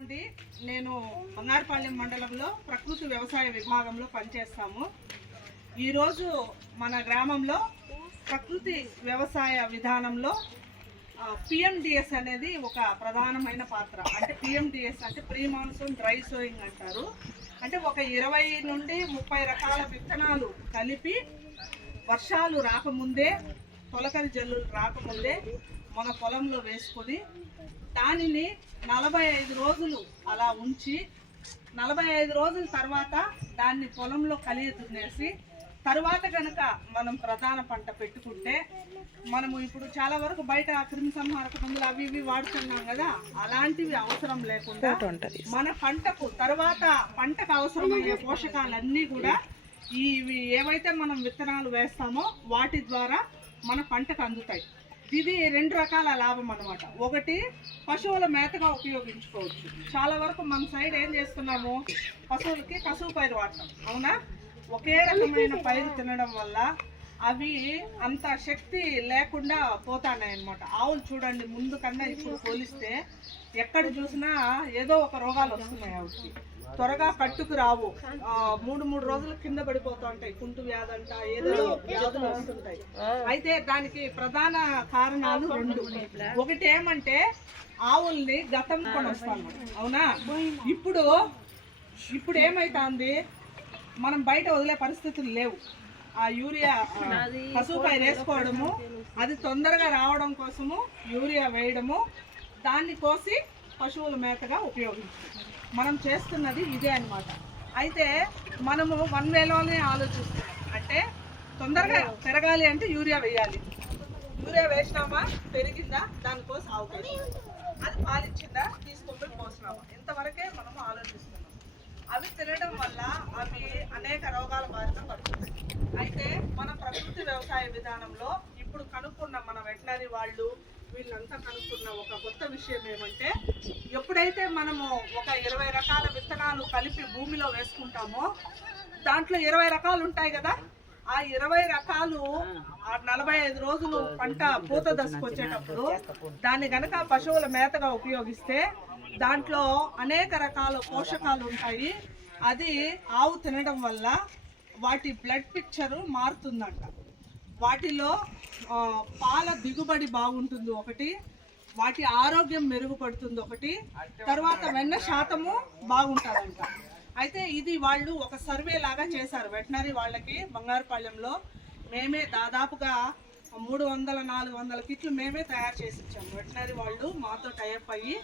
నేను బంగారుపాలెం మండలంలో ప్రకృతి వ్యవసాయ విభాగంలో పనిచేస్తాము. ఈరోజు మన గ్రామంలో ప్రకృతి వ్యవసాయ విధానంలో పిఎండిఎస్ అనేది ఒక ప్రధానమైన పాత్ర. అంటే పిఎండిఎస్ అంటే ప్రీ మాన్సూన్ డ్రై సోయింగ్ అంటారు. అంటే ఒక 20 నుండి 30 రకాల విత్తనాలు కలిపి వర్షాలు రాకముందే, తొలకరి జల్లులు రాకముందే మన పొలంలో వేసుకొని దానిని 45 రోజులు అలా ఉంచి 45 రోజుల తర్వాత దాన్ని పొలంలో కలిగి దున్నేసి తర్వాత కనుక మనం ప్రధాన పంట పెట్టుకుంటే మనము ఇప్పుడు చాలా వరకు బయట క్రిమి సంహారక మందులు అవి ఇవి వాడుతున్నాం కదా, అలాంటివి అవసరం లేకుండా మన పంటకు తర్వాత పంటకు అవసరమయ్యే పోషకాలన్నీ కూడా ఇవి ఏవైతే మనం విత్తనాలు వేస్తామో వాటి ద్వారా మన పంటకు అందుతాయి. ఇది 2 రకాల లాభం అన్నమాట. ఒకటి, పశువుల మేతగా ఉపయోగించుకోవచ్చు. చాలా వరకు మన సైడ్ ఏం చేస్తున్నాము, పశువులకి కసువు పైరు వాడతాం, అవునా? ఒకే రకమైన పైరు తినడం వల్ల అవి అంత శక్తి లేకుండా పోతాయి అన్నమాట. ఆవులు చూడండి, ముందు కన్నా ఇప్పుడు పోలిస్తే ఎక్కడ చూసినా ఏదో ఒక రోగాలు వస్తున్నాయి. ఆవుకి త్వరగా కట్టుకు రావు, 3 రోజులు కింద పడిపోతూ ఉంటాయి. కుంటు వ్యాధి అంట, ఏదో వ్యాధులు వస్తుంటాయి. అయితే దానికి ప్రధాన కారణాలు 2. ఒకటి ఏమంటే ఆవుల్ని గతం కొని వస్తాను, అవునా? ఇప్పుడు ఏమైతుంది, మనం బయట వదిలే పరిస్థితులు లేవు. ఆ యూరియా పశువు పై వేసుకోవడము, అది తొందరగా రావడం కోసము యూరియా వేయడము, దాన్ని కోసి పశువుల మేతగా ఉపయోగించడం మనం చేస్తున్నది ఇదే అన్నమాట. అయితే మనము వన్ వేలోనే ఆలోచిస్తున్నాం. అంటే తొందరగా పెరగాలి అంటే యూరియా వేయాలి. యూరియా వేసినామా, పెరిగిందా, దానికోసం ఆవుతుంది, అది పాలిచ్చిందా, తీసుకొని పోసినామా, ఇంతవరకే మనము ఆలోచిస్తున్నాం. అవి తినడం వల్ల అవి అనేక రోగాల బారిన పడుతున్నాయి. అయితే మన ప్రకృతి వ్యవసాయ విధానంలో ఇప్పుడు కనుక్కున్న మన వెటనరీ వాళ్ళు వీళ్ళంతా కనుక్కున్న ఒక కొత్త విషయం ఏమంటే, ఎప్పుడైతే మనము ఒక 20 రకాల విత్తనాలు కలిపి భూమిలో వేసుకుంటామో దాంట్లో 20 రకాలు ఉంటాయి కదా, ఆ 20 రకాలు 45 రోజులు పంట పూత దశకు వచ్చేటప్పుడు దాన్ని గనక పశువుల మేతగా ఉపయోగిస్తే దాంట్లో అనేక రకాల పోషకాలు ఉంటాయి. అది ఆవు తినడం వల్ల వాటి బ్లడ్ పిక్చరు మారుతుందంట. వాటిలో పాల దిగుబడి బాగుంటుంది ఒకటి, వాటి ఆరోగ్యం మెరుగుపడుతుంది ఒకటి, తర్వాత వెన్న శాతము బాగుంటుందంట. అయితే ఇది వాళ్ళు ఒక సర్వే లాగా చేశారు వెటనరీ వాళ్ళకి. బంగారుపాలెంలో మేమే దాదాపుగా 300-400 కిట్లు మేమే తయారు చేసి ఇచ్చాము. వెటనరీ వాళ్ళు మాతో టైఅప్ అయ్యి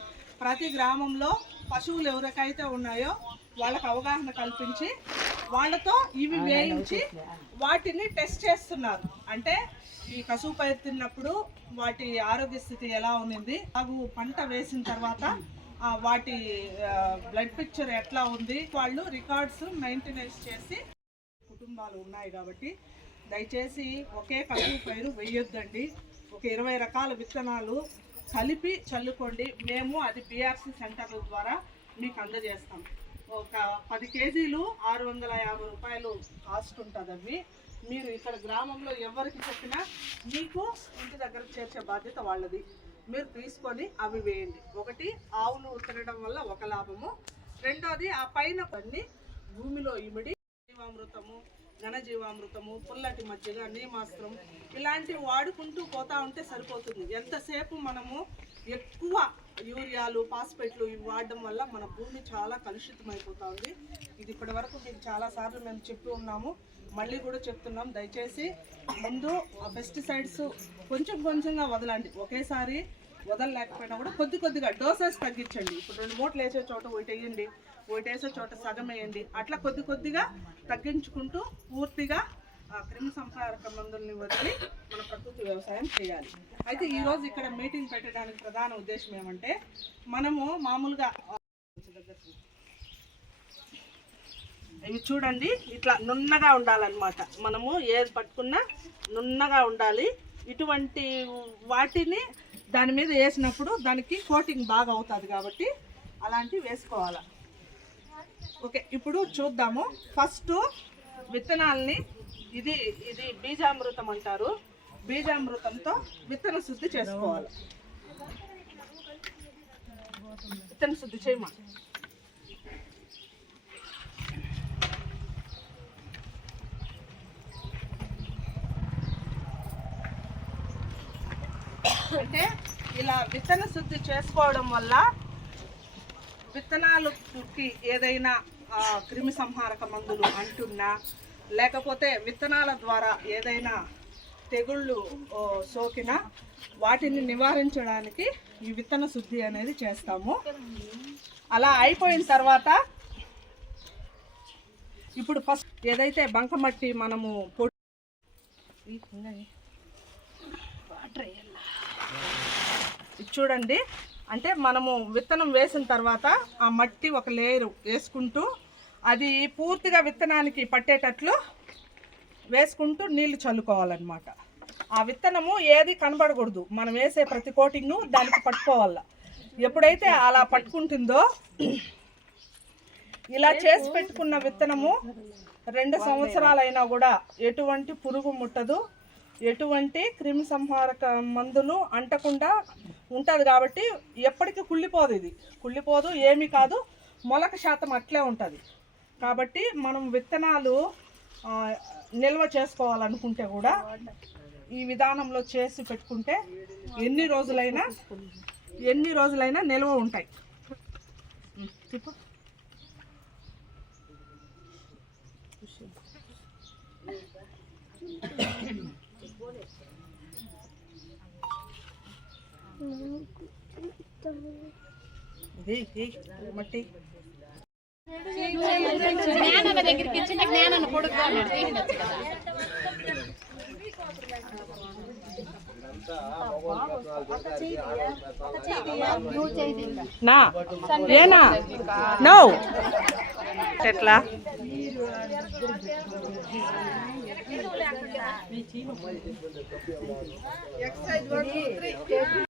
ప్రతి గ్రామంలో పశువులు ఎవరికైతే ఉన్నాయో వాళ్ళకు అవగాహన కల్పించి వాళ్ళతో ఇవి వేయించి వాటిని టెస్ట్ చేస్తున్నారు. అంటే ఈ కసువు పైరు తిన్నప్పుడు వాటి ఆరోగ్య స్థితి ఎలా ఉంది, అవి పంట వేసిన తర్వాత వాటి బ్లడ్ పిక్చర్ ఎట్లా ఉంది, వాళ్ళు రికార్డ్స్ మెయింటెనెన్స్ చేసి కుటుంబాలు ఉన్నాయి కాబట్టి దయచేసి ఒకే కసువు పైరు వేయొద్దండి. ఒక 20 రకాల విత్తనాలు కలిపి చల్లుకోండి. మేము అది BRC సెంటర్ల ద్వారా మీకు అందజేస్తాం. ఒక 10 కేజీలు 650 రూపాయలు కాస్ట్ ఉంటుంది. అవి మీరు ఇక్కడ గ్రామంలో ఎవరికి చెప్పినా మీకు ఇంటి దగ్గరకు చేర్చే బాధ్యత వాళ్ళది. మీరు తీసుకొని అవి వేయండి. ఒకటి, ఆవులు తినడం వల్ల ఒక లాభము. రెండోది, ఆ పైన కొన్ని భూమిలో ఇమిడి జీవామృతము, ఘనజీవామృతము, పుల్లటి మజ్జిగ, నీమాస్త్రం ఇలాంటివి వాడుకుంటూ పోతా ఉంటే సరిపోతుంది. ఎంతసేపు మనము ఎక్కువ యూరియాలు, ఫాస్ఫేట్లు ఇవి వాడడం వల్ల మన భూమి చాలా కలుషితమైపోతూ ఉంది. ఇది ఇప్పటి వరకు మీకు చాలాసార్లు మేము చెప్పి ఉన్నాము, మళ్ళీ కూడా చెప్తున్నాం. దయచేసి ముందు పెస్టిసైడ్స్ కొంచెంగా వదలండి. ఒకేసారి వదలలేకపోయినా కూడా కొద్దిగా డోసెస్ తగ్గించండి. ఇప్పుడు 2 మూటలు వేసే చోట 1 వేయండి, 1 వేసే చోట సగం వేయండి. అట్లా కొద్దిగా తగ్గించుకుంటూ పూర్తిగా క్రిమి సంహారక మందుల్ని వదిలి మన ప్రకృతి వ్యవసాయం చేయాలి. అయితే ఈరోజు ఇక్కడ మీటింగ్ పెట్టడానికి ప్రధాన ఉద్దేశం ఏమంటే, మనము మామూలుగా ఇవి చూడండి ఇట్లా నున్నగా ఉండాలన్నమాట. మనము ఏది పట్టుకున్నా నున్నగా ఉండాలి. ఇటువంటి వాటిని దాని మీద వేసినప్పుడు దానికి కోటింగ్ బాగా అవుతుంది కాబట్టి అలాంటివి వేసుకోవాలి. ఓకే, ఇప్పుడు చూద్దాము. ఫస్ట్ విత్తనాలని ఇది బీజామృతం అంటారు. బీజామృతంతో విత్తన శుద్ధి చేసుకోవాలి. విత్తన శుద్ధి చేయమా. అంటే ఇలా విత్తన శుద్ధి చేసుకోవడం వల్ల విత్తనాలకి ఏదైనా క్రిమి సంహారక మందులు అంటున్నా, లేకపోతే విత్తనాల ద్వారా ఏదైనా తెగుళ్ళు సోకినా వాటిని నివారించడానికి ఈ విత్తన శుద్ధి అనేది చేస్తాము. అలా అయిపోయిన తర్వాత ఇప్పుడు ఫస్ట్ ఏదైతే బంకమట్టి మనము చూడండి, అంటే మనము విత్తనం వేసిన తర్వాత ఆ మట్టి ఒక లేయరు వేసుకుంటూ అది పూర్తిగా విత్తనానికి పట్టేటట్లు వేసుకుంటూ నీళ్లు చల్లుకోవాలన్నమాట. ఆ విత్తనము ఏది కనబడకూడదు, మనం వేసే ప్రతి కోటింగ్ను దానికి పట్టుకోవాల. ఎప్పుడైతే అలా పట్టుకుంటుందో ఇలా చేసి పెట్టుకున్న విత్తనము 2 సంవత్సరాలైనా కూడా ఎటువంటి పురుగు ముట్టదు, ఎటువంటి క్రిమి సంహారక మందులు అంటకుండా ఉంటుంది. కాబట్టి ఎప్పటికీ కుళ్ళిపోదు, ఇది కుళ్ళిపోదు, ఏమీ కాదు, మొలక శాతం అట్లే ఉంటుంది. కాబట్టి మనం విత్తనాలు నిల్వ చేసుకోవాలనుకుంటే కూడా ఈ విధానంలో చేసి పెట్టుకుంటే ఎన్ని రోజులైనా నిల్వ ఉంటాయి. ఇది మట్టి దగ్గరికి ఇచ్చిన జ్ఞానాన్ని ఏనా నో ఎట్లా